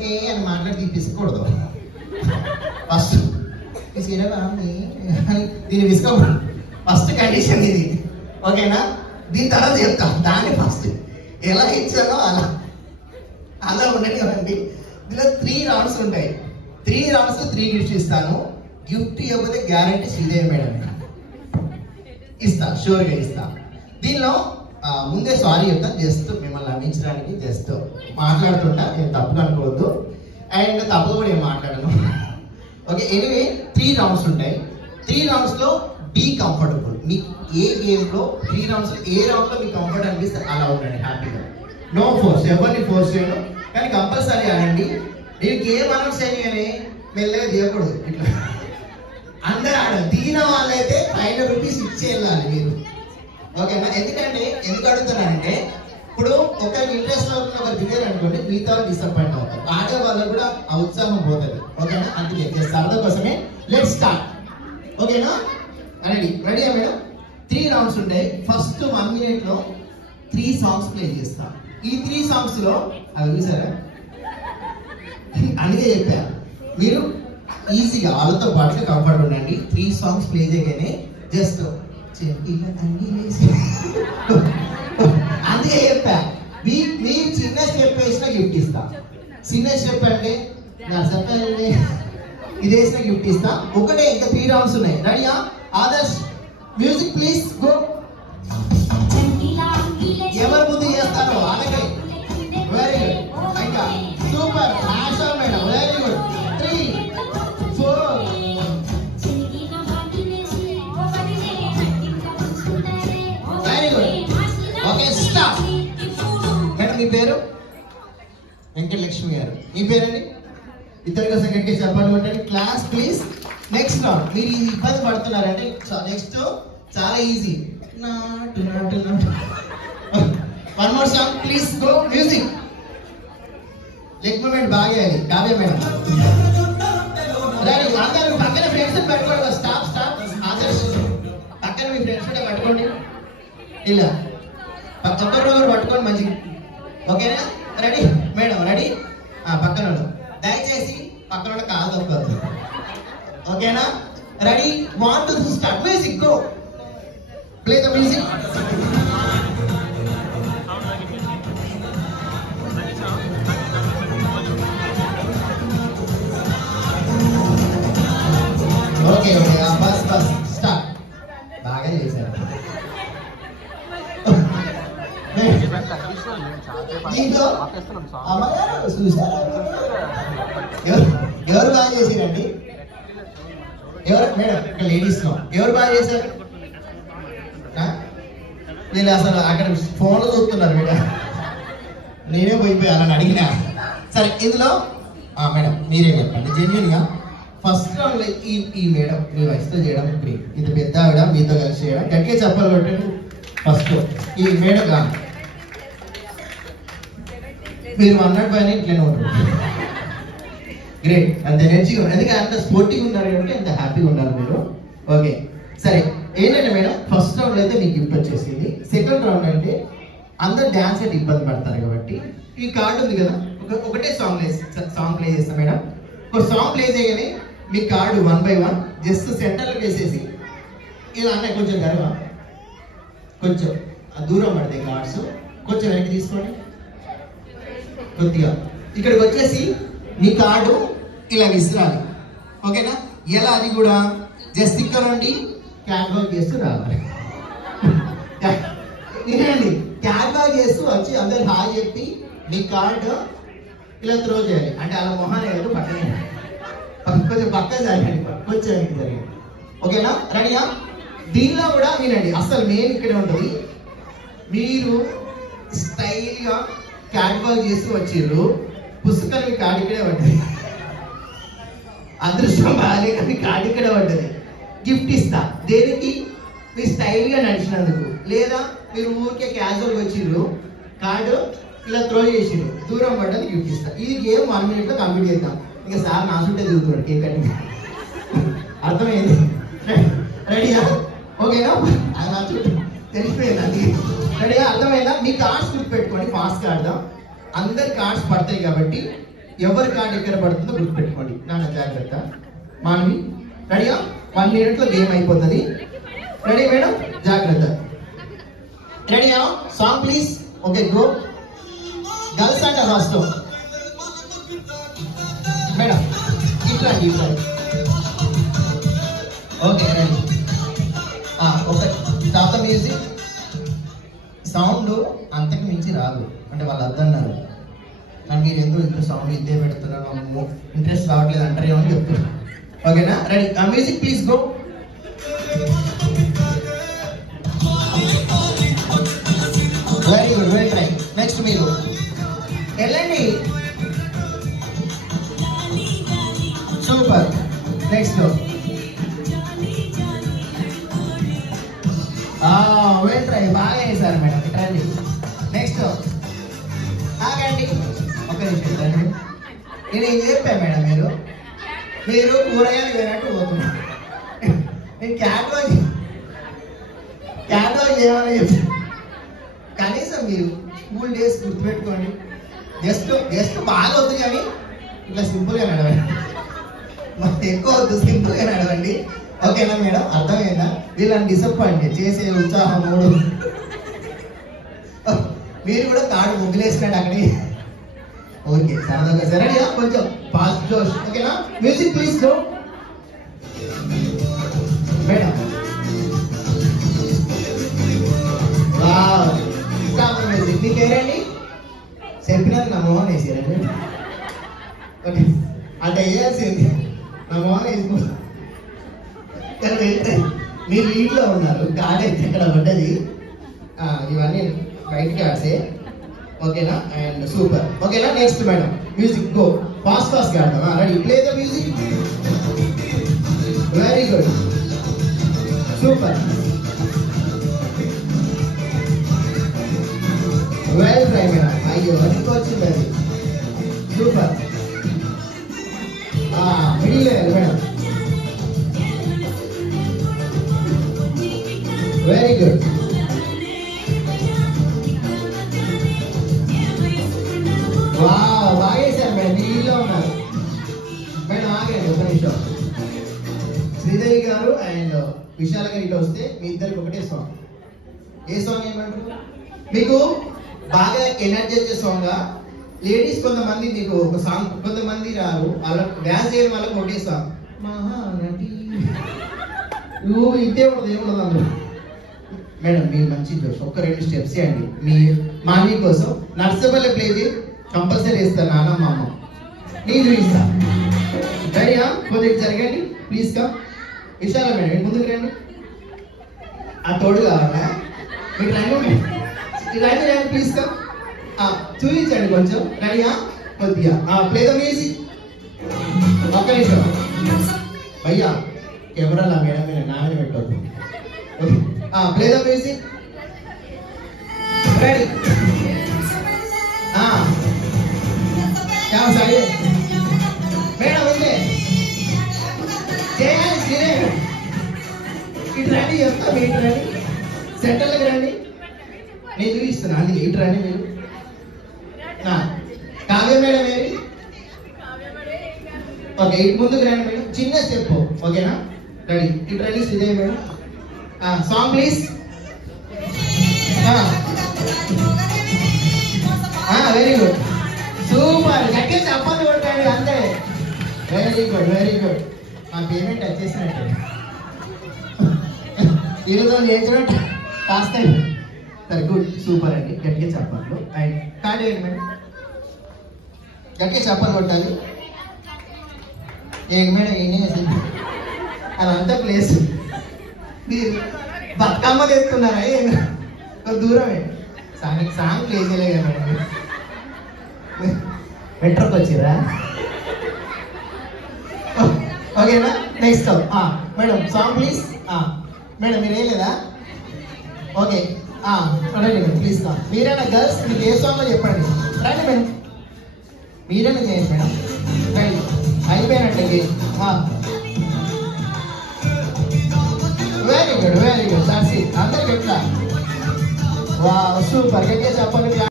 అని మాట్లాడి తీసుకోకూడదు. ఫస్ట్ దీన్ని తీసుకోకూడదు. ఫస్ట్ కండిషన్ ఇది, ఓకేనా? దీని తర్వాత చెప్తా. దాన్ని ఫస్ట్ ఎలా ఇచ్చానో అలా అలా ఉండనివ్వండి. దీనిలో 3 రౌండ్స్ ఉంటాయి. 3 రౌండ్స్ 3 గిఫ్ట్స్ ఇస్తాను. గిఫ్ట్ ఇవ్వకపోతే గ్యారంటీ శ్రీదేవి మేడం ఇస్తా, షూర్గా ఇస్తా. దీనిలో ముందే సారీ చెప్తా, జస్ట్ మిమ్మల్ని నమ్మించడానికి జస్ట్ మాట్లాడుతుంటా, నేను తప్పుగా అనుకోవద్దు. అండ్ తప్పుగా కూడా ఏం మాట్లాడను, ఓకే? ఎనివే 3 రౌండ్స్ ఉంటాయి. 3 రౌండ్స్లో బీ కంఫర్టబుల్. మీకు ఏ గేమ్లో 3 రౌండ్స్ ఏ రౌండ్లో మీకు కంఫర్ట్ అనిపిస్తే అలా ఉండండి హ్యాపీగా. నో ఫోర్స్, ఎవరిని ఫోర్స్ చేయను, కానీ కంపల్సరీ ఆడండి. నేను గేమ్ అనౌన్స్ చేయగానే మెల్లగా తీయకూడదు, ఇట్లా అందరూ ఆడాలి. దిగిన వాళ్ళైతే 500 రూపీస్ ఇచ్చి వెళ్ళాలి మీరు, ఓకేనా? ఎందుకు అడుగుతున్నానంటే ఇప్పుడు ఒకరికి ఇంట్రెస్ట్ అవుతుంది, ఒకరు దిగారు అనుకోండి, మిగతా డిసప్పాయింట్ అవుతారు. ఆడే వాళ్ళకు కూడా ఆ ఉత్సాహం పోతుంది, ఓకేనా? అందుకే సరదా కోసమే. లెట్స్ స్టార్ట్, ఓకేనా? రెడీయా మేడం? 3 రౌండ్స్ ఉంటాయి. ఫస్ట్ 1 minute లో 3 సాంగ్స్ ప్లే చేస్తా. ఈ 3 సాంగ్స్ లో అవి చూసారా, అందుకే చెప్పా మీరు ఈజీగా వాళ్ళతో పాటుగా కంఫర్ట్ ఉండండి. 3 సాంగ్స్ ప్లే చేయగానే జస్ట్ అందుకే చెప్పా మీరు చిన్న స్టెప్ వేసిన గిఫ్ట్ ఇస్తా. చిన్న స్టెప్ అంటే నా చెప్పండి, ఇది వేసిన గిఫ్ట్ ఇస్తా. ఒకటే, ఇంకా 3 రౌండ్స్ ఉన్నాయి. రెడీయా? Adarsh music please go. ఎవరు ముందు చేస్తారో అలాగే. వెరీ గుడ్, ఇంకా super. Asha madam very good. 3 4 very good. Okay stop. Madam మీ పేరు? వెంకటలక్ష్మి గారు. మీ పేరండి? ఇద్దరు కోసం గట్టిగా చెప్పాలి అంటే క్లాస్ ప్లీజ్. నెక్స్ట్ రౌండ్ మీరు ఇబ్బంది పడుతున్నారంటే నెక్స్ట్ చాలా easy. One more song please go. Music leg moment బాగా వేయాలి. Kavya madam ready? అందరూ పక్కన ఫ్రెండ్స్ పెట్టుకోండి. Stop stop. ఆదర్శ్ పక్కన మీ ఫ్రెండ్స్ కూడా పట్టుకోండి. ఇలా ఒక్కరు పట్టుకోండి మంచిగా, ఓకేనా? Ready madam? రెడీ? పక్కన దయచేసి పక్కన కాదు ఒక్కరు, ఓకేనా? Ready? 1 2 3 start. Music go. Play the music. Okay okay, bus bus start. బాగా చేశారు. దీంట్లో చూసారా ఎవరు బాగా చేశారండి? ఎవరు మేడం? ఇక్కడ లేడీస్ లో ఎవరు బాగా చేశారు? నేను అసలు అక్కడ ఫోన్లో చూస్తున్నారు మేడం, నేనే పోయిపోయాలని అడిగినా. సరే ఇందులో మేడం మీరే చెప్పండి జెన్యున్ గా. ఫస్ట్ రౌండ్ ఈ మేడం మీ వయసుతో చేయడం గ్రేట్. ఇది పెద్ద ఆవిడ మీతో కలిసి చేయడం గట్టిగా చెప్పాలి కొట్టండి. ఫస్ట్ ఈ మేడం గా మీరు అన్నట్టు పైన ఇట్లనే ఉంటారు. గ్రేట్, అంత ఎనర్జీగా ఉన్నారు. ఎందుకంటే అంత స్పోర్టివ్గా ఉన్నారు కాబట్టి అంత హ్యాపీగా ఉన్నారు మీరు. ఓకే సరే, ఏంటంటే మేడం ఫస్ట్ రౌండ్ అయితే మీకు గిఫ్ట్ వచ్చేసింది. సెకండ్ రౌండ్ అంటే అందరు డాన్స్ అయితే ఇబ్బంది పడతారు కాబట్టి ఈ కార్డు ఉంది కదా, ఒకటే సాంగ్ ప్లే చేస్తాం మేడం. ఒక సాంగ్ ప్లే చేయగానే మీ కార్డు 1 by 1 జస్ట్ సెంటర్లో వేసేసి ఇలా అన్న కొంచెం గర్వ కొంచెం దూరం పడతాయి కార్డ్స్, కొంచెం వెనక్కి తీసుకోండి కొద్దిగా. ఇక్కడికి వచ్చేసి మీ కార్డు ఇలా విసిరాలి, ఓకేనా? ఎలా? అది కూడా జస్ట్ ఇక్కడ నుండి క్యాట్ వాక్ చేస్తూ రావాలి. వినండి, క్యాట్ వాక్ చేస్తూ వచ్చి అందరు హాయ్ చెప్పి మీ కార్డు ఇలా త్రో చేయాలి. అంటే అలా మొహాన్ని ఎవరు పక్కనే కొంచెం పక్కన జరగండి, కొంచెం జరిగింది, ఓకేనా? రెడీయా? దీనిలో కూడా వినండి, అసలు మెయిన్ ఇక్కడే ఉంటుంది. మీరు స్టైల్గా క్యాట్ వాక్ చేస్తూ వచ్చిర్రు, పుస్తకాలు మీ కార్డు ఇక్కడే పడ్డది. అదృష్టం బాగాలేక మీ కార్డు ఇక్కడే పడ్డది. గిఫ్ట్ ఇస్తా. దేనికి? మీరు స్టైల్గా నడిచినందుకు. లేదా మీరు ఊరికే క్యాజువల్గా వచ్చిర్రు, కార్డు ఇలా త్రో చేసిర్రు, దూరం పడ్డది, గిఫ్ట్ ఇస్తా. ఇది గేమ్ 1 minute లో కంప్లీట్ చేద్దాం. ఇంకా సార్ నా చుట్టే దిగుతున్నాడు కేక్ కటింగ్. అర్థమైంది? రెడీయా? ఓకేనా? అది నా చుట్టూ తెలిసిపోయింది. అది రెడీయా? అర్థమైందా? మీ కార్డ్స్ గుర్తు పెట్టుకోండి, ఫాస్ట్గా ఆడదాం. అందరి కార్డ్స్ పడతాయి కాబట్టి ఎవరి కార్డు ఎక్కడ పడుతుందో గుర్తుపెట్టుకోండి. నాన్న జాగ్రత్త. మానవి రెడీయా? 1 minute గేమ్ అయిపోతుంది. Ready madam? జాగ్రత్త. రెడీయా? Song please. Okay go. Girls అంట ఫస్ట్ మేడం. ఇట్లా okay ready. Okay stop the music. Sound అంతకు మించి రాదు అంటే వాళ్ళు అద్దన్నారు. కానీ మీరు ఎందుకు ఇంత సౌండ్ ఇదే పెడుతున్నారు, ఇంట్రెస్ట్ రావట్లేదు అంటారేమో అని చెప్తున్నారు. ఓకేనా? Ready. Music please go. Very good, very try. Next మీరు వెళ్ళండి. సూపర్. Next well try. బాగా వేసారు మేడం. రండి. నెక్స్ట్ ఆగండి. ఒక నిమిషం రండి. నేను ఏం చెప్పాను మేడం, మీరు కూరగాయలు వేనట్టు పోతున్నారు. నేను క్యాట్ వాచ్ చేయాలని చెప్పాను. కనీసం మీరు స్కూల్ డేస్ గుర్తుపెట్టుకోండి. జస్ట్ బాగా వద్దు కానీ ఇట్లా సింపుల్గా నడవండి. ఎక్కువ వద్దు, సింపుల్గా నడవండి. ఓకేనా మేడం? అర్థమైందా? వీళ్ళని డిసప్పాయింట్ చేసే ఉత్సాహం మూడు. మీరు కూడా కార్డు ముగ్గులేసినాడు అక్కడే. ఓకే సరదాగా సరేనా? కొంచెం ఫాస్ట్ జోష్. ఓకేనా? Music please go madam. Music. మీ పేరండి? చెప్పినది నా మోహన్ వేసారండి. ఓకే అంటే వేయాల్సింది నా మోహన్ వేసుకో. మీరు లీడ్లో ఉన్నారు. కార్డ్ అయితే ఇక్కడ పడ్డది. ఇవన్నీ రైట్ కార్డ్సే. ఓకేనా? And super. ఓకేనా? Next madam music go. Fast గా ఆడదాం. Ready play the music. Very good, super, well try madam. అయ్యో ఎందుకు వచ్చింది అది. సూపర్. మిడిల్ వేయాలి మేడం. Very good. బాగా వేసారు మేడం. నీళ్ళలో ఉన్నారు మేడం. ఆగండి ఒక నిమిషం. శ్రీదేవి గారు అండ్ విశాల గారు ఇటు వస్తే మీ ఇద్దరికి ఒకటే సాంగ్. ఏ సాంగ్ ఏమంటారు? మీకు బాగా ఎనర్జీ వచ్చే సాంగ్. లేడీస్ కొంతమంది మీకు ఒక సాంగ్, కొంతమంది రారు, అలా డ్యాన్స్ చేయడం వల్ల ఒకటే సాంగ్. మహానటి నువ్వు ఇంతే ఉండదు, ఏముండదు అందులో. మేడం మీరు మంచి జోష్. ఒక్క 2 స్టెప్స్ అండి మీ మామీ కోసం. నర్సపల్లి ప్లే చేయి. కంపల్సరీ వేస్తాను నాన్నమ్మ అమ్మ. నేను చూపిస్తా. రెడీయా? కొద్దిగా జరగండి ప్లీజ్. కా విశాల మేడం ముందుకు రండి. ఆ తోడు కావాలా మీకు? రండి రండి ప్లీజ్. కా చూపించండి కొంచెం. రెడీయా? కొద్దిగా ప్లే ద మ్యూజిక్. ఒక్క నిమిషం భయ్యా. కెమెరాలా మేడం మీరు నాన్న పెట్టద్దు. Play the music. రెడీ? సరే మేడం ఉందే చేయాలి. ఇటు రండి చెప్తాం. ఇటు రండి, సెంటర్లకు రండి. నేను చూపిస్తున్నా. అందుకే ఇటు రండి మీరు. కావ్య మేడం ఏరి. ఓకే ఇటు ముందుకు రండి మేడం. చిన్న స్టెప్. ఓకేనా? రెడీ. ఇటు రండి Sridevi madam. Song please. Very good, super. గట్టిగా చప్పట్లు కొట్టాడు అంతే. Very good, very good. మా పేమెంట్ వచ్చేసినట్టు ఈరోజు చేసినట్టు కాస్త. సరే గుడ్, సూపర్ అండి. గట్టిగా చప్పట్లు. అండ్ కార్డు వేయండి మేడం. గట్టిగా చప్పట్లు కొట్టాలి. ఏ మేడం ఏం చేసింది అదంతా ప్లేస్. మీరు బతుకమ్మ చేస్తున్నారా? దూరమే సాంగ్ ప్లే చేయలేదు మేడం. మెట్రోకి వచ్చిరా? ఓకేనా? Next madam song please. Madam మీరు వేయలేదా? ఓకే రండి మేడం ప్లీజ్. మీరైనా గర్ల్స్ మీకు ఏ సాంగ్ చెప్పండి. రండి మేడం. మీరైనా చేయండి మేడం. రండి. అయిపోయినట్టే. Very good, very good. అందరికి ఎట్లా? వా సూపర్. గట్టిగా చెప్పండి.